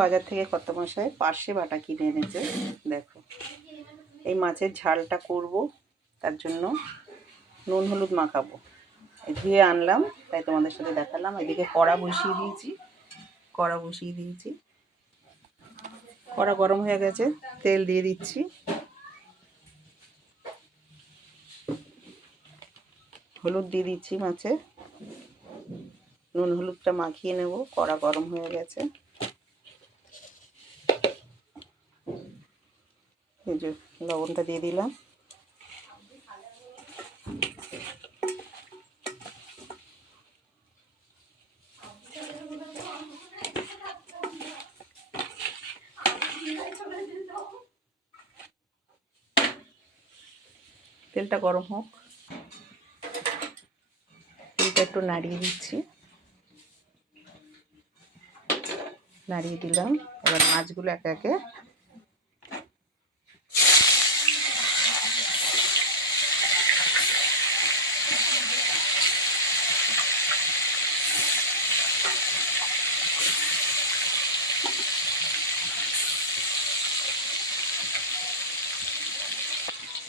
বাজার থেকে কর্তামশাই পার্শে বাটা কিনে এনেছে। দেখো, এই মাছের ঝালটা করব, তার জন্য নুন হলুদ মাখাবো। ধুয়ে আনলাম, তাই তোমাদের সাথে দেখালাম। এদিকে কড়া বসিয়ে দিয়েছি। কড়া গরম হয়ে গেছে, তেল দিয়ে দিচ্ছি। হলুদ দিয়ে দিচ্ছি মাছে, নুন হলুদটা মাখিয়ে নেব। কড়া গরম হয়ে গেছে। এই যে লবণটা দিয়ে দিলাম। তেলটা গরম হোক, তেলটা একটু নাড়িয়ে দিচ্ছি। নাড়িয়ে দিলাম। এবার মাছগুলো একে একে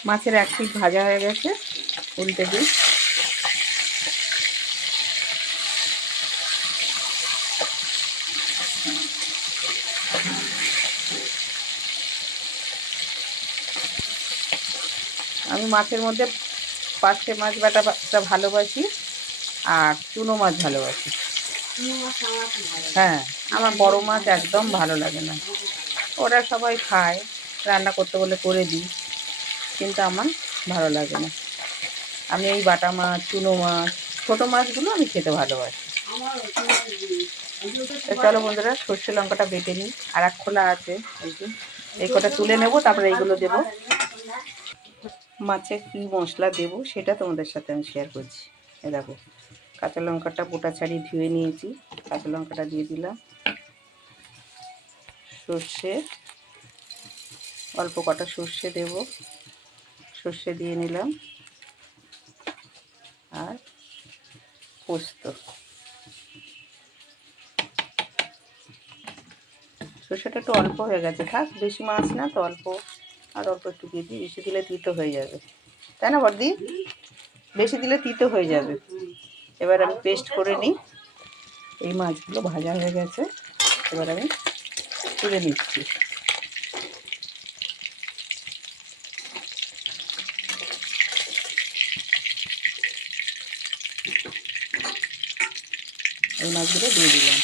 মাছের এক পিঠ ভাজা হয়ে গেছে, উল্টে দিই। আমি মাছের মধ্যে পার্শে মাছ বাটাটা ভালোবাসি, আর চুনো মাছ ভালোবাসি। হ্যাঁ, আমার বড় মাছ একদম ভালো লাগে না। ওরা সবাই খায়, রান্না করতে বলে করে দিই, কিন্তু আমার ভালো লাগে না। আমি এই বাটা মাছ, চুনো মাছ, ছোটো মাছগুলো আমি খেতে ভালোবাসি। চলো বন্ধুরা, সর্ষে লঙ্কাটা বেটে নিই। আর এক খোলা আছে, এই কটা তুলে নেব, তারপরে এইগুলো দেবো। মাছে কী মশলা দেব সেটা তোমাদের সাথে আমি শেয়ার করছি। এ দেখো, কাঁচা লঙ্কাটা বোটা ছাড়িয়ে ধুয়ে নিয়েছি, কাঁচা লঙ্কাটা দিয়ে দিলাম। সর্ষে, অল্প কটা সর্ষে দেব, সর্ষে দিয়ে নিলাম। আর পোস্ত, সর্ষেটা একটু অল্প হয়ে গেছে, থাক, বেশি মাছ না তো, অল্প। আর অল্প একটু দিয়ে দিই, বেশি দিলে তিতো হয়ে যাবে, তাই না বড়দি? বেশি দিলে তিতো হয়ে যাবে। এবার আমি পেস্ট করে নিই। এই মাছগুলো ভাজা হয়ে গেছে, এবার আমি তুলে নিচ্ছি। এই মাছগুলো দিয়ে দিলাম।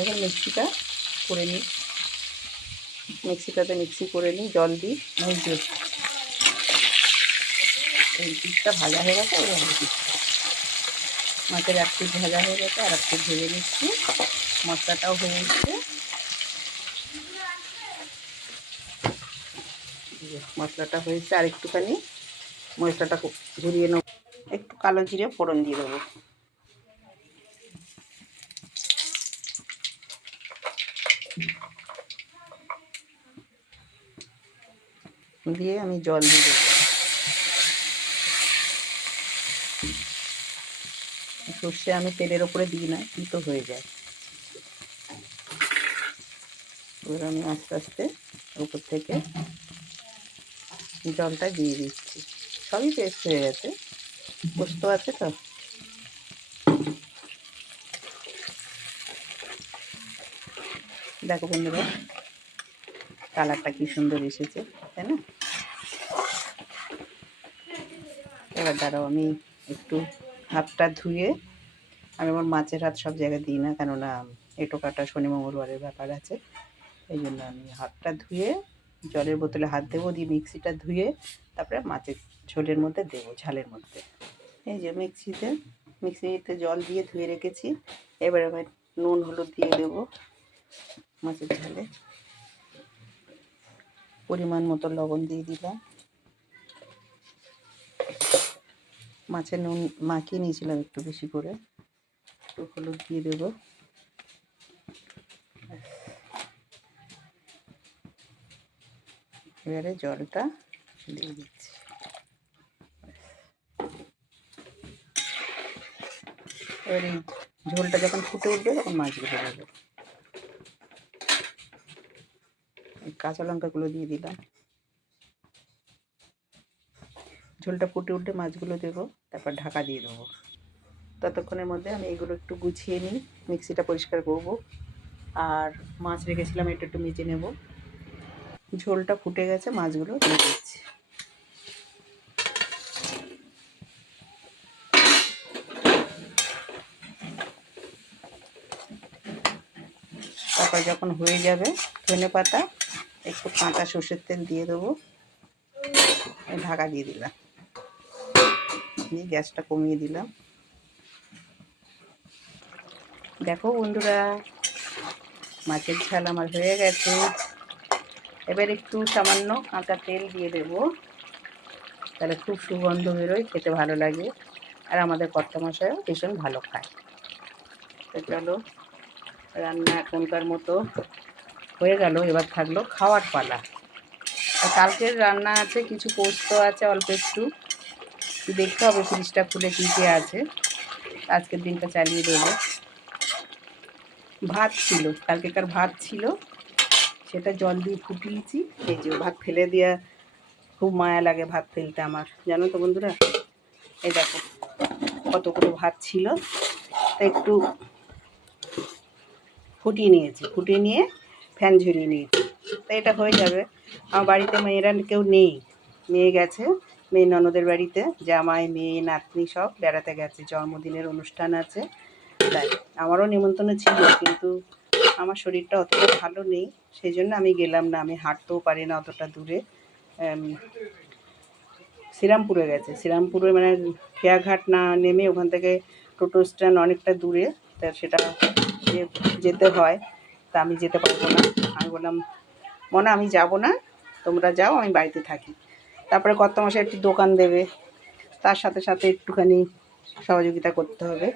এখন মিক্সিটা করে নিই, মিক্সি করে নিই জল দিই। এই পিসটা ভাজা হয়ে গেছে, মাছের এক পিস ভাজা হয়ে গেছে, আর এক পিস ভেজে নিচ্ছি। মশলাটাও হয়ে এসছে, মশলাটা হয়েছে। আর একটুখানি মশলাটা ঘুরিয়ে নেব, একটু কালো জিরে ফোড়ন দিয়ে দেবো। দিয়ে আমি জল দিয়ে দেবো। সর্ষে আমি তেলের ওপরে দিই না, তিতো হয়ে যায়। এবার আমি আস্তে আস্তে উপর থেকে জলটা দিয়ে দিচ্ছি। সবই পেস্ট হয়ে গেছে, পোস্ত আছে তো। দেখো বন্ধুরা, কালারটা কি সুন্দর এসেছে, তাই না? এবার দাঁড়াও, আমি একটু হাতটা ধুয়ে, আমি আমার মাছের হাত সব জায়গায় দিই না, কেননা এঁটো কাটা শনি মঙ্গলবারের ব্যাপার আছে। এই জন্য আমি হাতটা ধুয়ে জলের বোতলে হাত দেবো, দিয়ে মিক্সিটা ধুয়ে তারপরে মাছের ঝোলের মধ্যে দেবো, ঝালের মধ্যে। এই যে মিক্সিতে জল দিয়ে ধুয়ে রেখেছি। এবার আমি নুন হলুদ দিয়ে দেবো মাছের ঝালে। পরিমাণ মতো লবণ দিয়ে দিলাম। মাছে নুন মাখিয়ে নিয়েছিলাম একটু বেশি করে, একটু হলুদ দিয়ে দেবো। এবারে জলটা দিয়ে দিচ্ছি। এবারে ঝোলটা যখন ফুটে উঠবে তখন মাছগুলো দেবো। কাঁচা লঙ্কাগুলো দিয়ে দিলাম। ঝোলটা ফুটে উঠলে মাছগুলো দেবো, তারপর ঢাকা দিয়ে দেবো। ততক্ষণের মধ্যে আমি এগুলো একটু গুছিয়ে নিই, মিক্সিটা পরিষ্কার করব। আর মাছ রেখেছিলাম এটা একটু মেজে নেব। ঝোলটা ফুটে গেছে, মাছগুলো দিয়ে দিচ্ছি। তারপর যখন হয়ে যাবে ধনেপাতা, একটু কাঁচা সর্ষের তেল দিয়ে দেবো, ঢাকা দিয়ে দিলাম, দিয়ে গ্যাসটা কমিয়ে দিলাম। দেখো বন্ধুরা, মাছের ঝাল আমার হয়ে গেছে। এবার একটু সামান্য কাঁচা তেল দিয়ে দেবো, তাহলে খুব সুগন্ধ বেরোয়, খেতে ভালো লাগে। আর আমাদের কর্তামশাইও ভীষণ ভালো খায়। তো চলো, রান্না এখনকার মতো হয়ে গেল, এবার থাকলো খাওয়ার পালা। আর কালকের রান্না আছে, কিছু পোস্ত আছে অল্প একটু, দেখতে হবে ফ্রিজটা খুলে কী কী আছে। আজকের দিনটা চালিয়ে দেবো। ভাত ছিল, কালকেকার ভাত ছিল, সেটা জল দিয়ে ফুটিয়েছি। এই যে ভাত ফেলে দেওয়া, খুব মায়া লাগে ভাত ফেলতে আমার, জানো তো বন্ধুরা। এই দেখো কতগুলো ভাত ছিল, তা একটু ফুটিয়ে নিয়েছি, ফুটিয়ে নিয়ে ফ্যান ঝরিয়ে নিয়েছি। তা এটা হয়ে যাবে। আমার বাড়িতে মেয়েরা কেউ নেই, মেয়ে গেছে মেয়ে ননদের বাড়িতে, জামাই মেয়ে নাতনি সব বেড়াতে গেছে, জন্মদিনের অনুষ্ঠান আছে। তাই আমারও নিমন্ত্রণ ছিল, কিন্তু আমার শরীরটা অতটা ভালো নেই, সেই জন্য আমি গেলাম না। আমি হাঁটতেও পারি না অতটা দূরে। শ্রীরামপুরে গেছে, শ্রীরামপুরে মানে খেয়াঘাট না নেমে ওখান থেকে টোটো স্ট্যান্ড অনেকটা দূরে, তা সেটা যেতে হয়। তা আমি যেতে পারবো না। আমি বললাম, মনে আমি যাব না, তোমরা যাও, আমি বাড়িতে থাকি। তারপরে কর্তামশাই একটু দোকান দেবে, তার সাথে সাথে একটুখানি সহযোগিতা করতে হবে।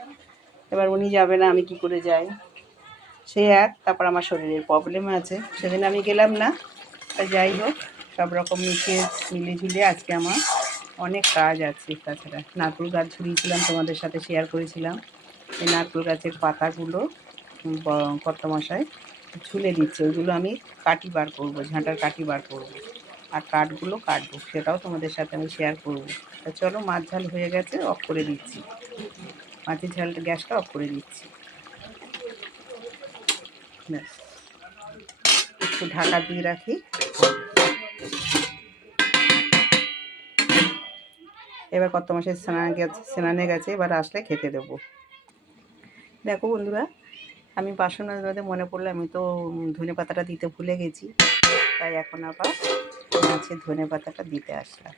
এবার উনি যাবে না, আমি কি করে যাই, সে এক। তারপর আমার শরীরের প্রবলেম আছে, সেদিন আমি গেলাম না। তা যাই হোক, সব রকম মিলিয়ে ঝুলিয়ে আজকে আমার অনেক কাজ আছে। তাছাড়া নারকেল গাছ ঝুলিয়েছিলাম, তোমাদের সাথে শেয়ার করেছিলাম। এই নারকেল গাছের পাতাগুলো কর্তামশাই ঝুলে দিচ্ছে, ওইগুলো আমি কাটি বার করবো, ঝাঁটার কাটি বার করবো, আর কাঠগুলো কাটবো, সেটাও তোমাদের সাথে আমি শেয়ার করবো। তা চলো, মাছ ঝাল হয়ে গেছে, অফ করে দিচ্ছি। মাছের ঝালটা গ্যাসটা অফ করে দিচ্ছি। ব্যাস, একটু ঢাকা দিয়ে রাখি। এবার কর্তামশাই স্নানে গেছে, এবার আসলে খেতে দেবো। দেখো বন্ধুরা, আমি বাসন মাজতে মনে পড়লো আমি তো ধনেপাতাটা দিতে ভুলে গেছি, তাই এখন আবার মাছের ধনেপাতাটা দিতে আসলাম।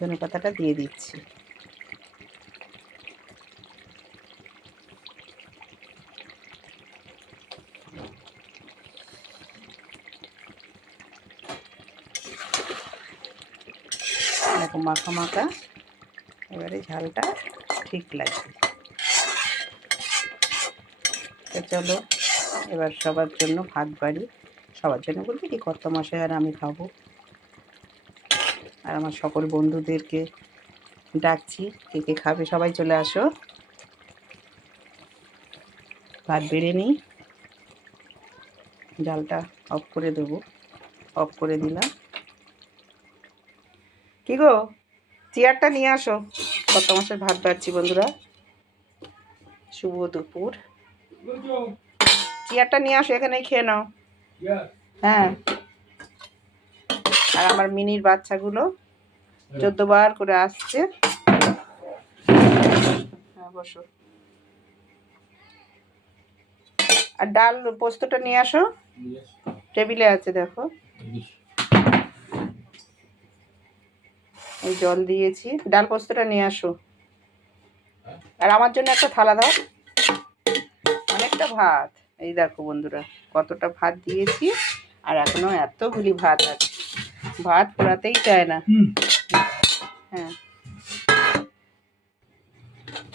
ধনেপাতাটা দিয়ে দিচ্ছি। দেখো মাখা মাখা, এবারে ঝালটা ঠিক লাগবে। তো চলো, এবার সবার জন্য ভাত বাড়ি। সবার জন্য বলতে কি, কর্তামশাই আর আমি খাবো। আর আমার সকল বন্ধুদেরকে ডাকছি, কে কে খাবে সবাই চলে আসো। ভাত বেড়ে নিই, জালটা অফ করে দেবো। অফ করে দিলাম। কি গো, চেয়ারটা নিয়ে আসো, কর্তামশাই ভাত বাড়ছি বন্ধুরা। শুভ দুপুর। চেয়ারটা নিয়ে আসো, এখানেই খেয়ে নাও। হ্যাঁ, আর আমার মিনির বাচ্চাগুলো 14 বার করে আসছে। হ্যাঁ, বসো। আর ডাল পোস্তটা নিয়ে আসো, টেবিলে আছে দেখো। এই জল দিয়েছি, ডাল পোস্তটা নিয়ে আসো। আর আমার জন্য একটা থালা দাও, অনেকটা ভাত। এই দেখো বন্ধুরা, কতটা ভাত দিয়েছি, আর এখনো এতগুলি ভাত আছে, ভাত পোড়াতেই চায় না। হ্যাঁ,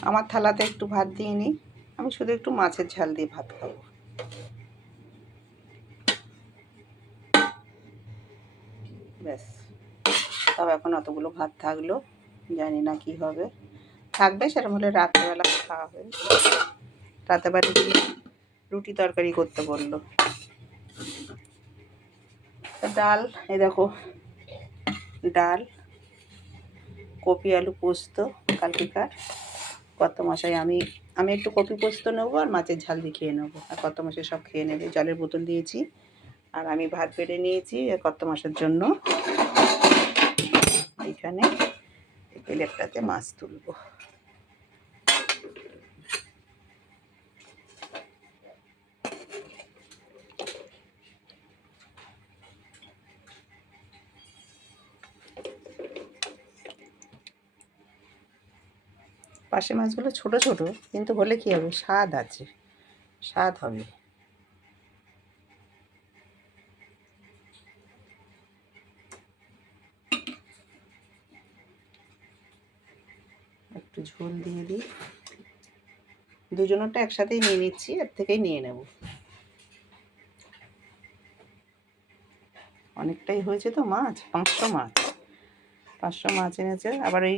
আমার থালাতে একটু ভাত দিয়ে নিই, আমি শুধু একটু মাছের ঝাল দিয়ে ভাত খাবো। ব্যাস। তবে এখন অতগুলো ভাত থাকলো, জানি না কি হবে। থাকবে সেরকম হলে রাত্রেবেলা খাওয়া হবে। রাতেবেলা রুটি তরকারি করতে বললো। ডাল, এই দেখো ডাল, কপি আলু পোস্ত কালকেকার। কত মশাই আমি একটু কপি পোস্ত নেবো আর মাছের ঝাল দিয়ে খেয়ে নেবো, আর কত মশাই সব খেয়ে নেবে। জলের বোতল দিয়েছি আর আমি ভাত বেড়ে নিয়েছি কত মাসের জন্য। এইখানে প্লেটটাতে মাছ তুলবো। পাশে মাছগুলো ছোট ছোট, কিন্তু হলে কি হবে, স্বাদ আছে, স্বাদ হবে। একটু ঝোল দিয়ে দিই, দুজনেরটা একসাথেই নিয়ে নিচ্ছি, এর থেকেই নিয়ে নেব। অনেকটাই হয়েছে তো মাছ, 500 মাছ, 500 মাছ এনেছে। আবার এই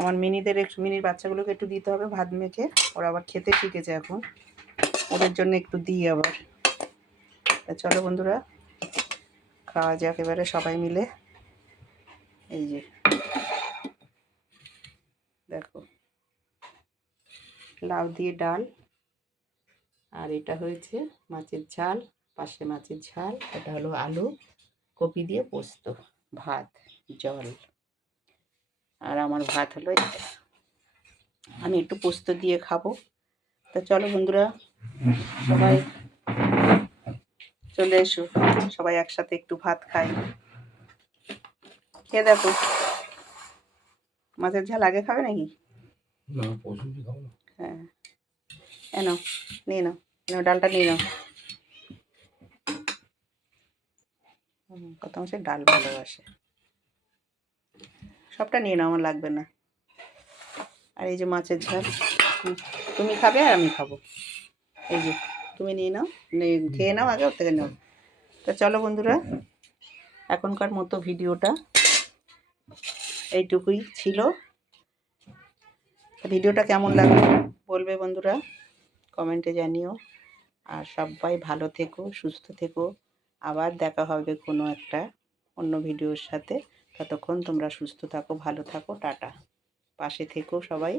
আমার মিনির বাচ্চাগুলোকে একটু দিতে হবে ভাত মেখে, ওরা আবার খেতে শিখেছে এখন, ওদের জন্য একটু দিই আবার। তা চলো বন্ধুরা, খাওয়া যাক এবারে সবাই মিলে। এই যে দেখো, লাউ দিয়ে ডাল, আর এটা হয়েছে মাছের ঝাল, পাশে মাছের ঝাল, এটা হলো আলু কপি দিয়ে পোস্ত, ভাত, জল। আর আমার ভাত হলো এটা, আমি একটু পোস্ত দিয়ে খাবো। তা চলো বন্ধুরা, সবাই চলে এসো, সবাই একসাথে একটু ভাত খাই। খেয়ে দেখো, মাছের ঝাল আগে খাবে নাকি? হ্যাঁ, এনো নিয়ে নাও, ডালটা নিয়ে নাও। কত মাসে ডাল ভালোবাসে, সবটা নিয়ে নাও, আমার লাগবে না। আর এই যে মাছের ঝাল, তুমি খাবে আর আমি খাবো। এই যে তুমি নিয়ে নাও, খেয়ে নাও আগে, ওর থেকে নাও। তা চলো বন্ধুরা, এখনকার মতো ভিডিওটা এইটুকুই ছিল। ভিডিওটা কেমন লাগলো বলবে বন্ধুরা, কমেন্টে জানিও। আর সবাই ভালো থেকো, সুস্থ থেকো। আবার দেখা হবে কোনো একটা অন্য ভিডিওর সাথে। ততক্ষণ তোমরা সুস্থ থাকো, ভালো থাকো, টাটা। পাশে থেকো সবাই।